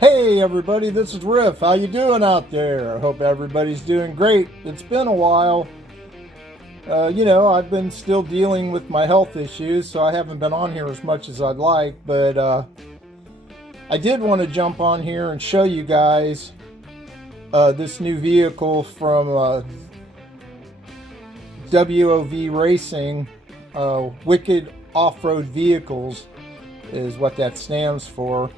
Hey everybody, this is Riff. How you doing out there? I hope everybody's doing great. It's been a while. I've been still dealing with my health issues, so I haven't been on here as much as I'd like, but I did want to jump on here and show you guys this new vehicle from WOV Racing. Wicked Off-Road Vehicles is what that stands for.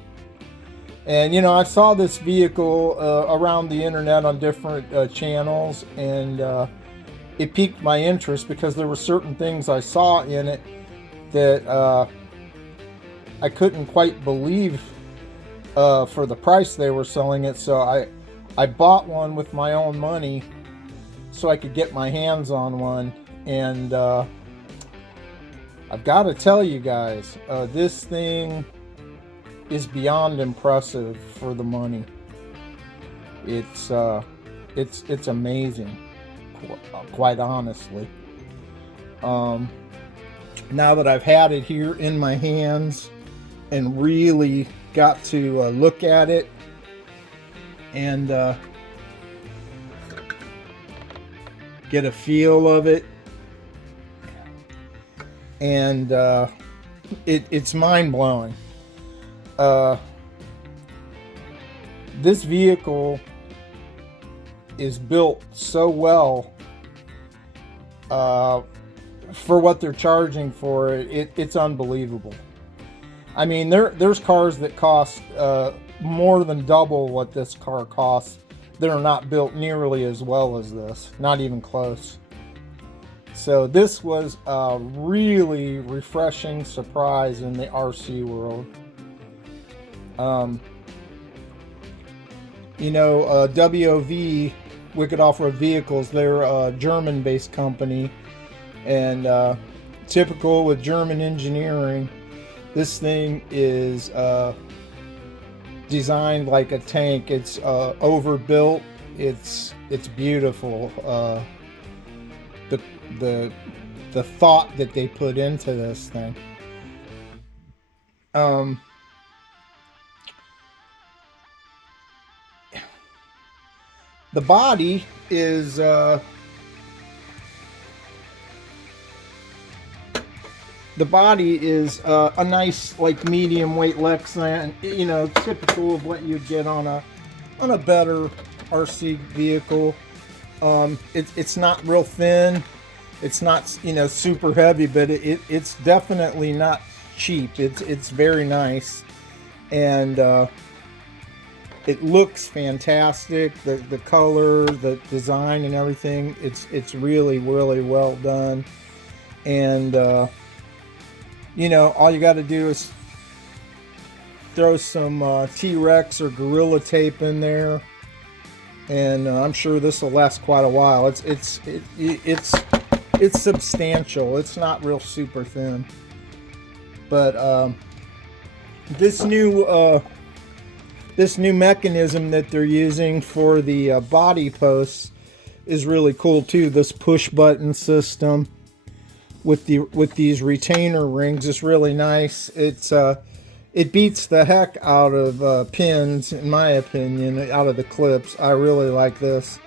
And I saw this vehicle around the internet on different channels, and it piqued my interest because there were certain things I saw in it that I couldn't quite believe for the price they were selling it. So I bought one with my own money so I could get my hands on one. And I've got to tell you guys, this thing is beyond impressive for the money. It's amazing, quite honestly. Now that I've had it here in my hands and really got to look at it and get a feel of it, and it's mind-blowing. This vehicle is built so well for what they're charging for it. It's unbelievable. I mean, there's cars that cost more than double what this car costs that are not built nearly as well as this, not even close. So this was a really refreshing surprise in the RC world. WOV, Wicked Off-Road Vehicles, they're a German-based company, and typical with German engineering, this thing is designed like a tank. It's overbuilt. It's beautiful. The thought that they put into this thing. The body is a nice, like, medium weight Lexan, typical of what you'd get on a better RC vehicle. It's not real thin. It's not super heavy, but it's definitely not cheap. It's very nice, and it looks fantastic. The color, the design, and everything. It's really, really well done. And all you got to do is throw some T-Rex or Gorilla Tape in there, and I'm sure this will last quite a while. It's substantial. It's not real super thin, but this new mechanism that they're using for the body posts is really cool too. This push button system with these retainer rings is really nice. It beats the heck out of pins, in my opinion, out of the clips. I really like this.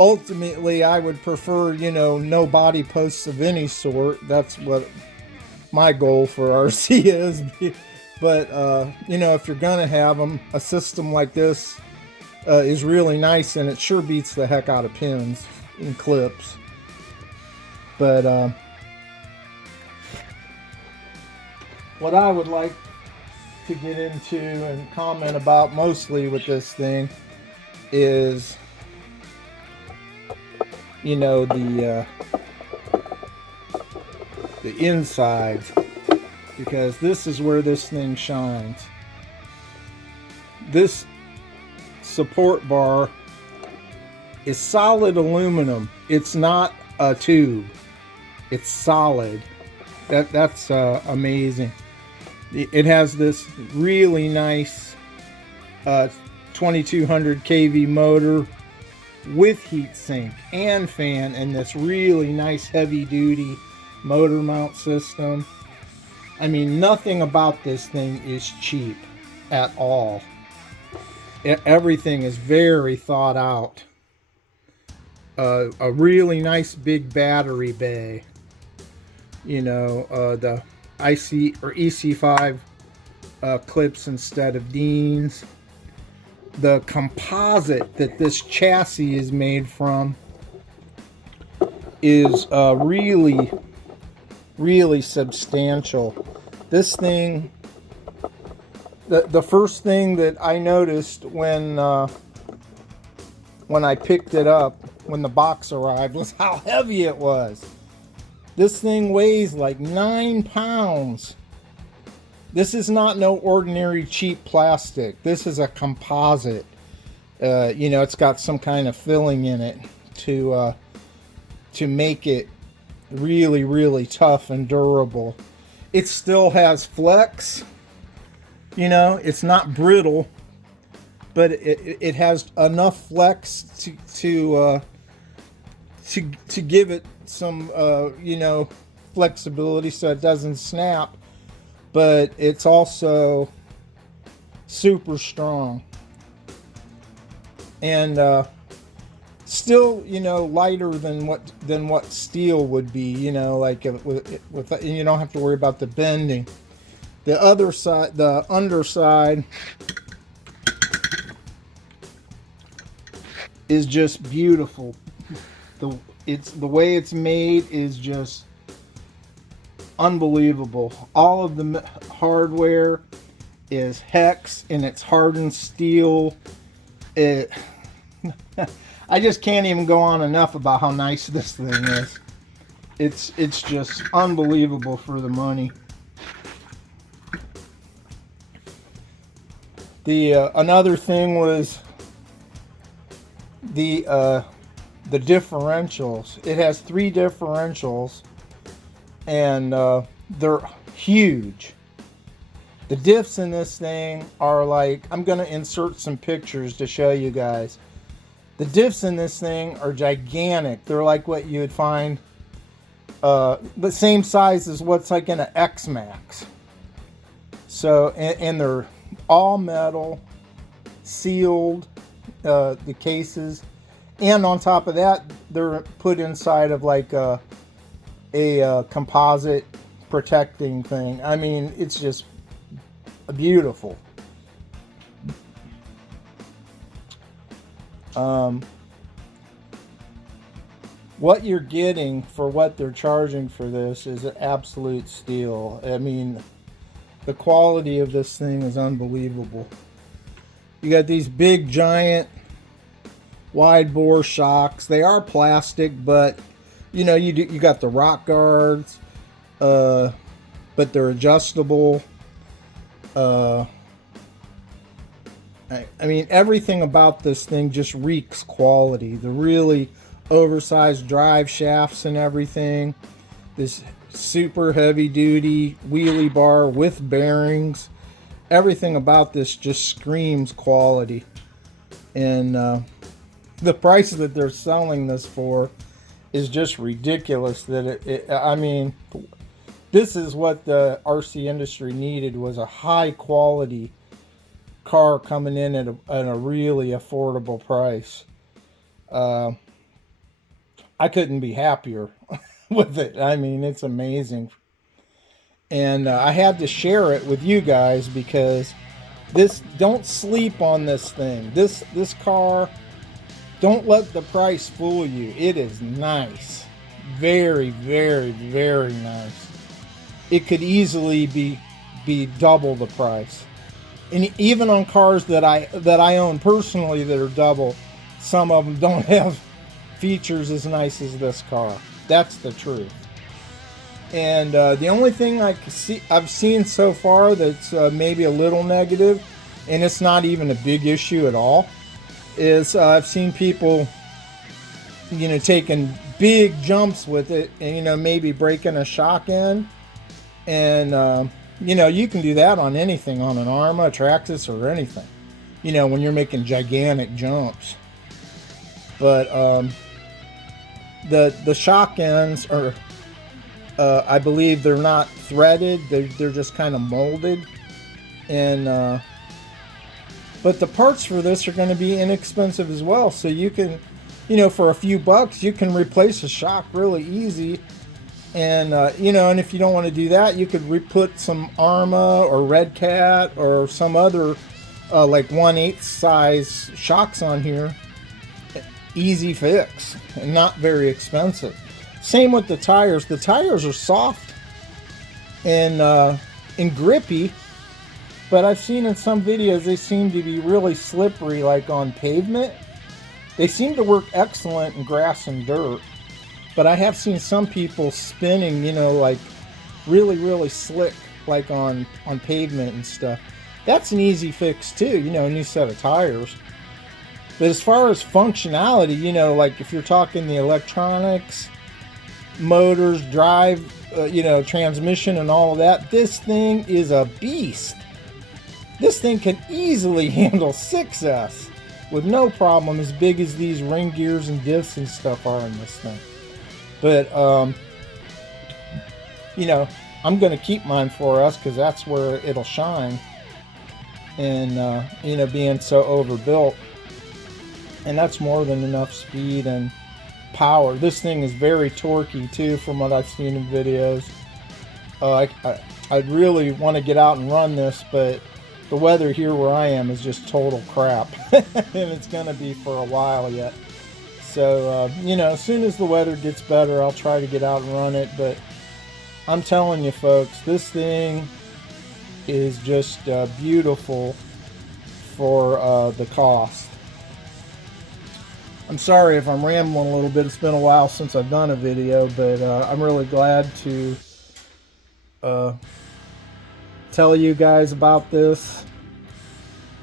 Ultimately I would prefer no body posts of any sort. That's what my goal for RC is. But, if you're going to have them, a system like this is really nice, and it sure beats the heck out of pins and clips. But what I would like to get into and comment about mostly with this thing is, the inside. Because this is where this thing shines. This support bar is solid aluminum. It's not a tube. It's solid. That's amazing. It has this really nice 2200 kV motor with heat sink and fan, and this really nice heavy duty motor mount system. I mean, nothing about this thing is cheap at all. Everything is very thought out. A really nice big battery bay. You know, the IC or EC5 clips instead of Dean's. The composite that this chassis is made from is really, really substantial. This thing, the first thing that I noticed when I picked it up, when the box arrived, was how heavy it was. This thing weighs like 9 pounds. This is not no ordinary cheap plastic. This is a composite. You know, it's got some kind of filling in it to make it really, really tough and durable. It still has flex. You know, it's not brittle, but it has enough flex to give it some you know, flexibility so it doesn't snap. But it's also super strong and still, you know, lighter than what steel would be. You know, like with and you don't have to worry about the bending. The other side, the underside, is just beautiful. The way it's made is just unbelievable. All of the hardware is hex and it's hardened steel. I just can't even go on enough about how nice this thing is. It's just unbelievable for the money. The another thing was the differentials. It has 3 differentials, and they're huge. The diffs in this thing are like, I'm going to insert some pictures to show you guys. The diffs in this thing are gigantic. They're like what you would find, the same size as what's like in an X-Max. So, and they're all metal, sealed, the cases. And on top of that, they're put inside of like a composite protecting thing. I mean, it's just beautiful. What you're getting for what they're charging for this is an absolute steal. I mean, the quality of this thing is unbelievable. You got these big, giant, wide bore shocks. They are plastic, but you know, you got the rock guards, but they're adjustable. I mean, everything about this thing just reeks quality. The really oversized drive shafts and everything. This super heavy duty wheelie bar with bearings. Everything about this just screams quality. And the price that they're selling this for is just ridiculous. That I mean, this is what the RC industry needed, was a high quality car coming in at a really affordable price. I couldn't be happier with it. I mean, it's amazing. And I had to share it with you guys because don't sleep on this thing. This car, don't let the price fool you. It is nice. Very, very, very nice. It could easily be double the price. And even on cars that I own personally that are double, some of them don't have features as nice as this car. That's the truth. And the only thing I've seen so far that's maybe a little negative, and it's not even a big issue at all, is I've seen people, you know, taking big jumps with it, and you know, maybe breaking a shock end, and you know, you can do that on anything, on an Arma, a Traxxas, or anything, you know, when you're making gigantic jumps. But the shock ends are I believe they're not threaded, they're just kind of molded. And but the parts for this are going to be inexpensive as well, so you can, you know, for a few bucks you can replace a shock really easy. And you know, and if you don't want to do that, you could put some Arma or Red Cat or some other like 1/8 size shocks on here. Easy fix and not very expensive. Same with the tires. The tires are soft and grippy, but I've seen in some videos they seem to be really slippery, like on pavement. They seem to work excellent in grass and dirt, but I have seen some people spinning, you know, like really slick, like on pavement and stuff. That's an easy fix too, you know, a new set of tires. But as far as functionality, you know, like if you're talking the electronics, motors, drive, you know, transmission and all of that, this thing is a beast. This thing can easily handle 6S with no problem, as big as these ring gears and diffs and stuff are in this thing. But you know, I'm gonna keep mine 4S because that's where it'll shine. And you know, being so overbuilt, and that's more than enough speed and power. This thing is very torquey too, from what I've seen in videos. I'd really want to get out and run this, but the weather here where I am is just total crap. And it's gonna be for a while yet. So you know, as soon as the weather gets better, I'll try to get out and run it. But I'm telling you folks, this thing is just beautiful for the cost. I'm sorry if I'm rambling a little bit. It's been a while since I've done a video, but I'm really glad to tell you guys about this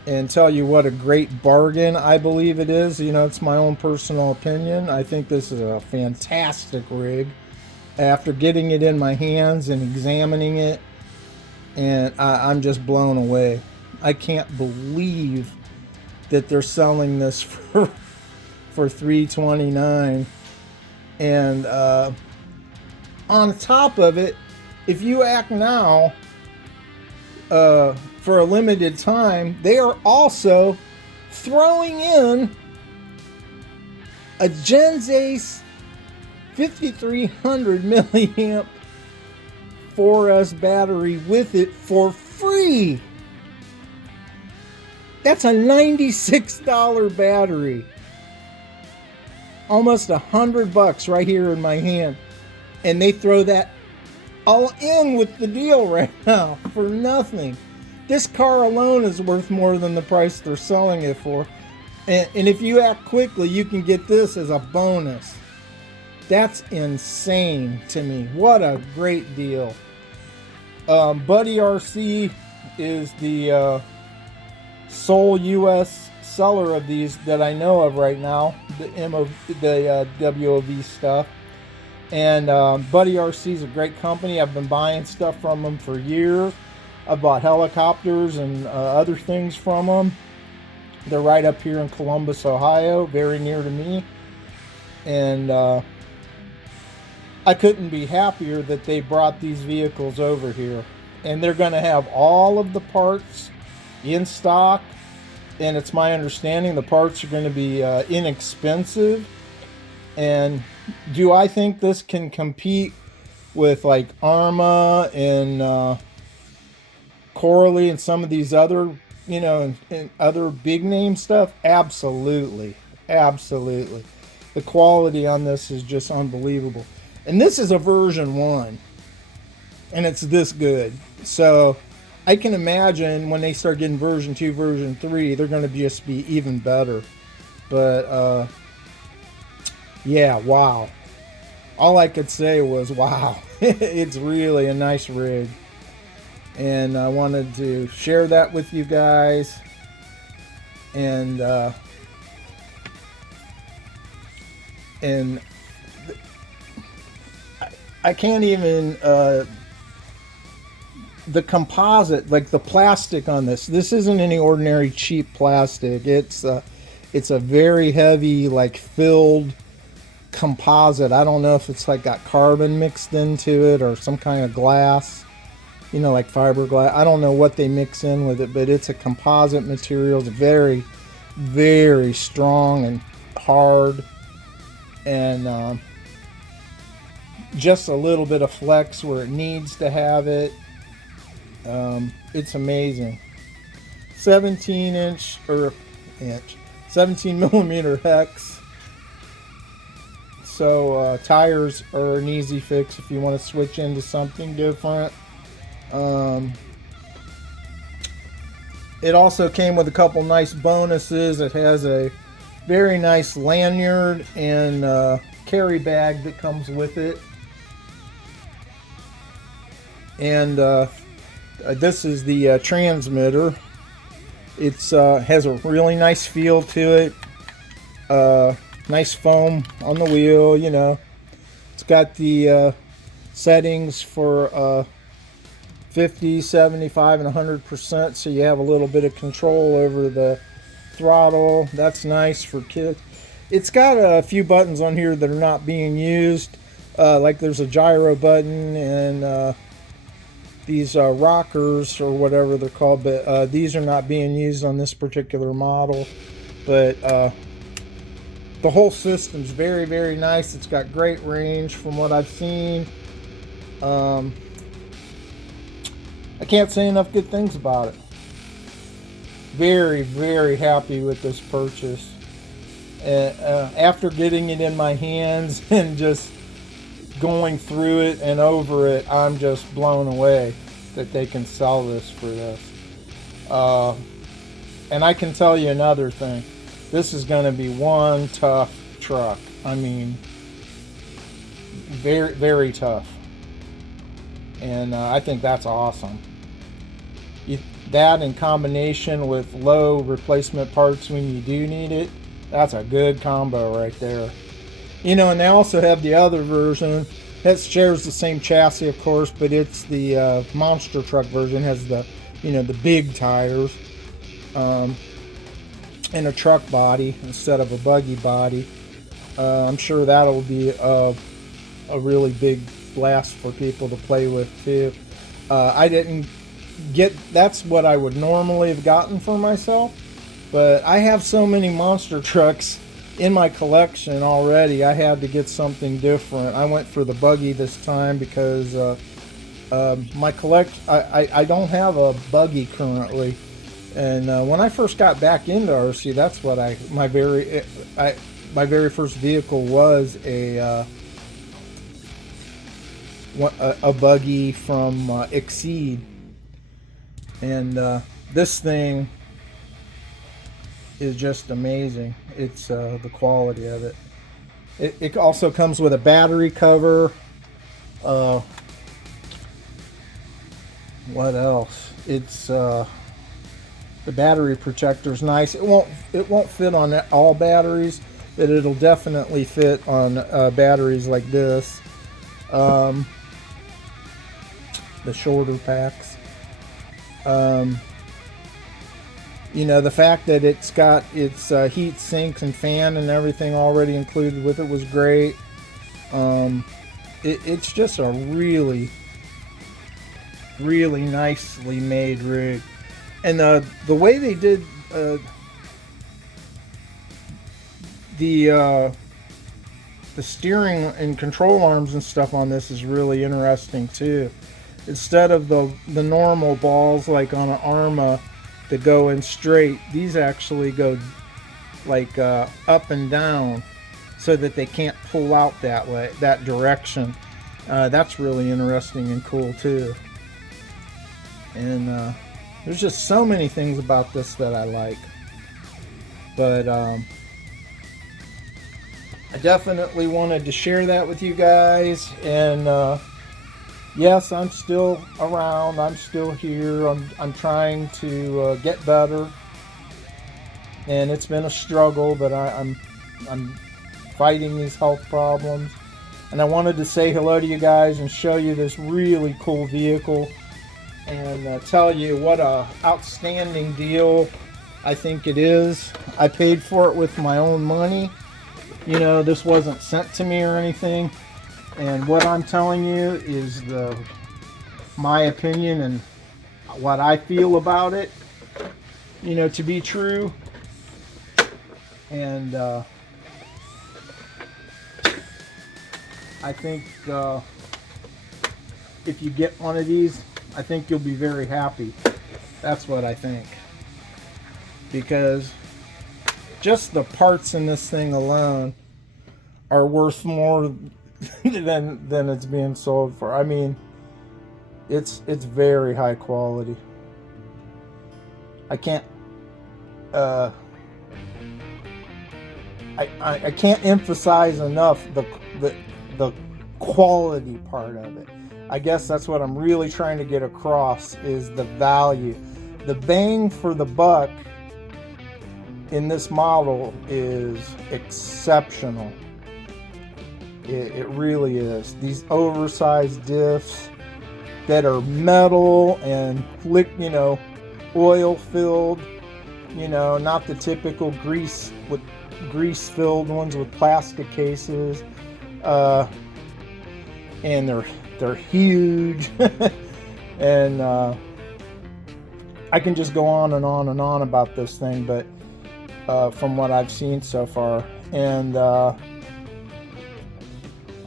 and tell you what a great bargain I believe it is. You know, it's my own personal opinion. I think this is a fantastic rig. After getting it in my hands and examining it, and I'm just blown away. I can't believe that they're selling this for $329. And on top of it, if you act now, for a limited time, they are also throwing in a Gens Ace 5300 milliamp 4S battery with it for free. That's a $96 battery. Almost $100 right here in my hand. And they throw that all in with the deal right now for nothing. This car alone is worth more than the price they're selling it for. And if you act quickly, you can get this as a bonus. That's insane to me. What a great deal. BUGGY RC is the sole U.S. seller of these that I know of right now. The WOV stuff. And BUGGY RC is a great company. I've been buying stuff from them for years. I bought helicopters and other things from them. They're right up here in Columbus, Ohio, very near to me. And I couldn't be happier that they brought these vehicles over here. And they're going to have all of the parts in stock. And it's my understanding the parts are going to be inexpensive. And do I think this can compete with like Arma and Corley and some of these other, you know, and other big name stuff? Absolutely. Absolutely. The quality on this is just unbelievable. And this is a version 1. And it's this good. So I can imagine when they start getting version 2, version 3, they're going to just be even better. But yeah, wow. All I could say was wow. It's really a nice rig. And I wanted to share that with you guys. And I can't even the composite, like the plastic on this isn't any ordinary cheap plastic. It's a very heavy, like filled composite. I don't know if it's like got carbon mixed into it or some kind of glass, you know, like fiberglass. I don't know what they mix in with it, but it's a composite material. It's very, very strong and hard, and just a little bit of flex where it needs to have it. It's amazing. 17 millimeter hex. So tires are an easy fix if you want to switch into something different. It also came with a couple nice bonuses. It has a very nice lanyard and carry bag that comes with it. And this is the transmitter. It's has a really nice feel to it. Nice foam on the wheel, you know. It's got the settings for 50, 75, and 100%, so you have a little bit of control over the throttle. That's nice for kids. It's got a few buttons on here that are not being used. Like there's a gyro button and these rockers or whatever they're called, but these are not being used on this particular model. But the whole system's very, very nice. It's got great range from what I've seen. I can't say enough good things about it. Very, very happy with this purchase. After getting it in my hands and just going through it and over it, I'm just blown away that they can sell this for this. And I can tell you another thing. This is going to be one tough truck. I mean, very, very tough. And I think that's awesome. That in combination with low replacement parts when you do need it, that's a good combo right there. You know, and they also have the other version that shares the same chassis, of course, but it's the monster truck version. Has the, you know, the big tires and a truck body instead of a buggy body. I'm sure that'll be a really big blast for people to play with too. I didn't get, that's what I would normally have gotten for myself, but I have so many monster trucks in my collection already. I had to get something different. I went for the buggy this time because my I don't have a buggy currently, and when I first got back into RC, that's what my very first vehicle was a buggy from Exceed. And this thing is just amazing. It's the quality of it. It also comes with a battery cover. What else? It's the battery protector is nice. It won't fit on all batteries, but it'll definitely fit on batteries like this. The shorter packs. You know, the fact that it's got its heat sinks and fan and everything already included with it was great. It's just a really, really nicely made rig. And the way they did the steering and control arms and stuff on this is really interesting too. Instead of the normal balls like on an Arma that go in straight, these actually go like up and down so that they can't pull out that way, that direction. That's really interesting and cool too. And there's just so many things about this that I like. But I definitely wanted to share that with you guys. And yes, I'm still around. I'm still here. I'm trying to get better, and it's been a struggle. But I'm fighting these health problems, and I wanted to say hello to you guys and show you this really cool vehicle, and tell you what a outstanding deal I think it is. I paid for it with my own money, You know, this wasn't sent to me or anything. And what I'm telling you is my opinion and what I feel about it, you know, to be true. And I think if you get one of these, I think you'll be very happy. That's what I think. Because just the parts in this thing alone are worth more than it's being sold for. I mean, it's very high quality. I can't I can't emphasize enough the quality part of it. I guess that's what I'm really trying to get across, is the value. The bang for the buck in this model is exceptional. It really is. These oversized diffs that are metal and oil filled, not the typical grease filled ones with plastic cases, and they're huge. And I can just go on and on and on about this thing, but from what I've seen so far, and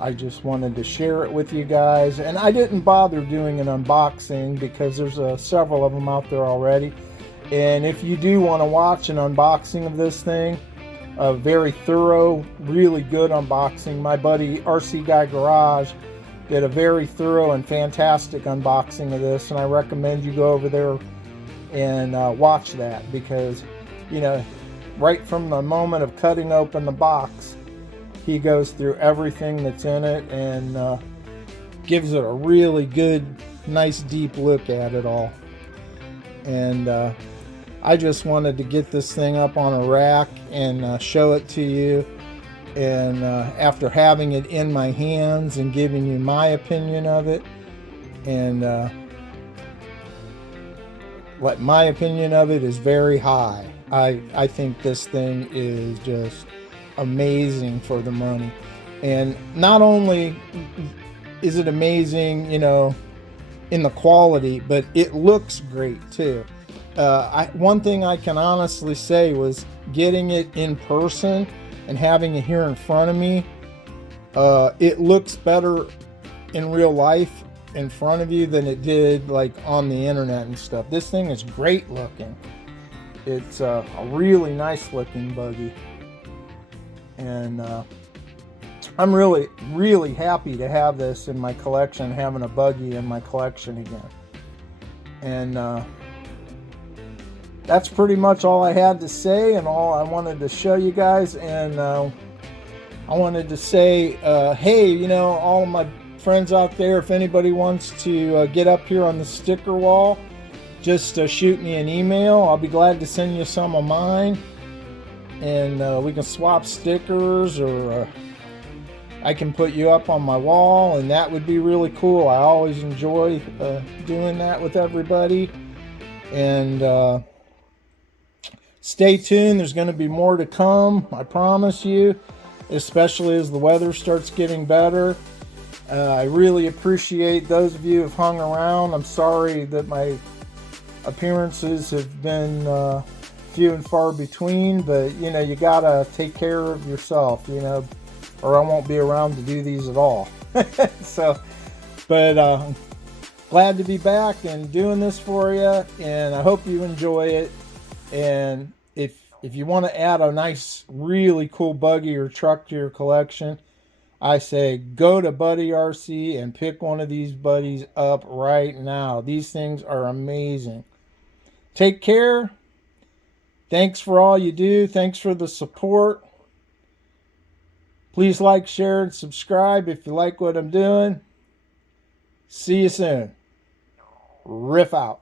I just wanted to share it with you guys. And I didn't bother doing an unboxing because there's several of them out there already. And if you do want to watch an unboxing of this thing, a very thorough, really good unboxing, my buddy RC Guy Garage did a very thorough and fantastic unboxing of this, and I recommend you go over there and watch that, because right from the moment of cutting open the box, he goes through everything that's in it and gives it a really good, nice, deep look at it all. And I just wanted to get this thing up on a rack and show it to you. And after having it in my hands and giving you my opinion of it, and my opinion of it is very high. I think this thing is just amazing for the money. And not only is it amazing, in the quality, but it looks great too. One thing I can honestly say was getting it in person and having it here in front of me. It looks better in real life in front of you than it did like on the internet and stuff. This thing is great looking. It's a really nice looking buggy. And I'm really, really happy to have this in my collection, having a buggy in my collection again. And that's pretty much all I had to say and all I wanted to show you guys. And I wanted to say, hey, all of my friends out there, if anybody wants to get up here on the sticker wall, just shoot me an email. I'll be glad to send you some of mine. And we can swap stickers, or I can put you up on my wall, and that would be really cool. I always enjoy doing that with everybody. And stay tuned. There's going to be more to come, I promise you, especially as the weather starts getting better. I really appreciate those of you who have hung around. I'm sorry that my appearances have been few and far between, but you gotta take care of yourself, or I won't be around to do these at all. So, but glad to be back and doing this for you, and I hope you enjoy it. And if you want to add a nice, really cool buggy or truck to your collection, I say go to Buddy RC and pick one of these buddies up right now. These things are amazing. Take care. Thanks for all you do. Thanks for the support. Please like, share, and subscribe if you like what I'm doing. See you soon. Riff out.